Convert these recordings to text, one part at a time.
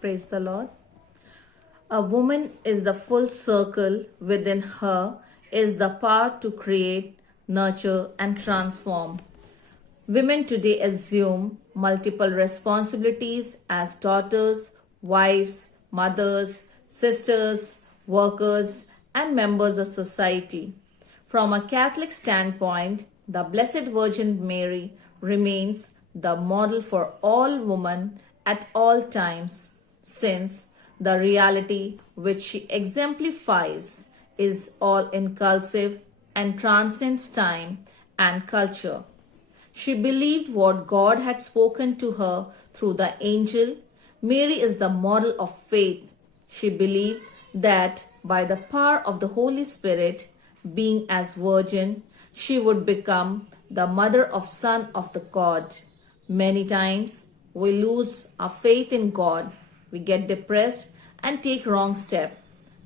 Praise the Lord. A woman is the full circle within her, is the power to create, nurture, and transform. Women today assume multiple responsibilities as daughters, wives, mothers, sisters, workers, and members of society. From a Catholic standpoint, the Blessed Virgin Mary remains the model for all women at all times, since the reality which she exemplifies is all inclusive and transcends time and culture. She believed what God had spoken to her through the angel. Mary is the model of faith. She believed that by the power of the Holy Spirit, being as virgin, she would become the mother of Son of the God. Many times we lose our faith in God. We get depressed and take wrong step.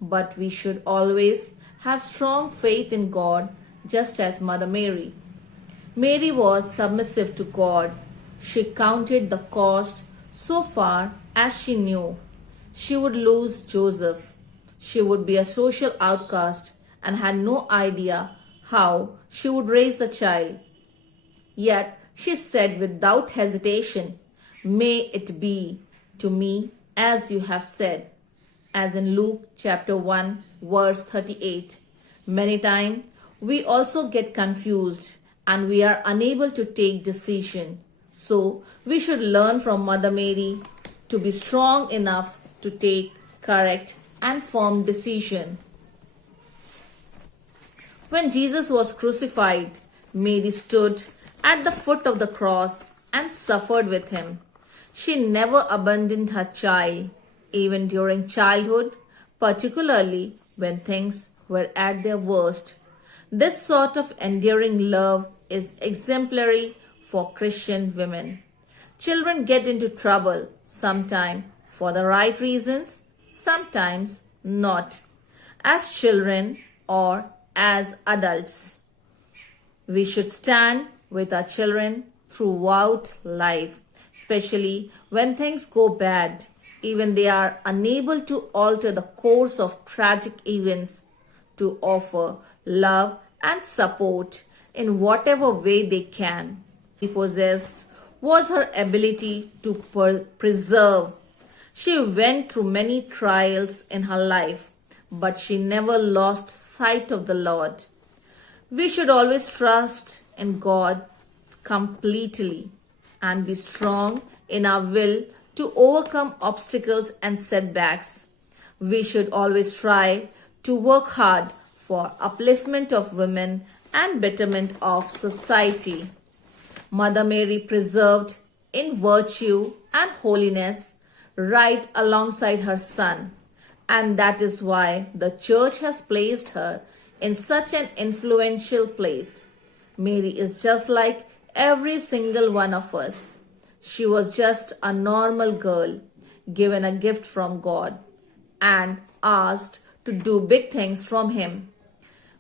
But we should always have strong faith in God, just as Mother Mary. Mary was submissive to God. She counted the cost so far as she knew. She would lose Joseph. She would be a social outcast and had no idea how she would raise the child. Yet she said without hesitation, "May it be to me as you have said," as in Luke chapter 1 verse 38. Many times we also get confused and we are unable to take decision. So we should learn from Mother Mary to be strong enough to take correct and firm decision. When Jesus was crucified, Mary stood at the foot of the cross and suffered with him. She never abandoned her child, even during childhood, particularly when things were at their worst. This sort of enduring love is exemplary for Christian women. Children get into trouble, sometimes for the right reasons, sometimes not. As children or as adults, we should stand with our children throughout life, especially when things go bad. Even they are unable to alter the course of tragic events, to offer love and support in whatever way they can. She possessed was her ability to preserve. She went through many trials in her life, but she never lost sight of the Lord. We should always trust in God completely and be strong in our will to overcome obstacles and setbacks. We should always try to work hard for upliftment of women and betterment of society. Mother Mary preserved in virtue and holiness right alongside her son, and that is why the church has placed her in such an influential place. Mary is just like every single one of us. She was just a normal girl given a gift from God and asked to do big things from Him.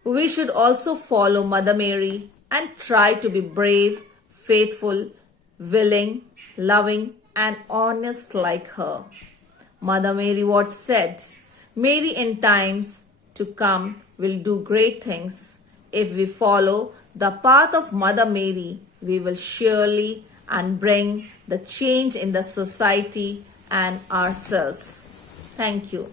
We should also follow Mother Mary and try to be brave, faithful, willing, loving, and honest like her. Mother Mary once said, "Mary in times to come will do great things. If we follow the path of Mother Mary, we will surely and bring the change in the society and ourselves." Thank you.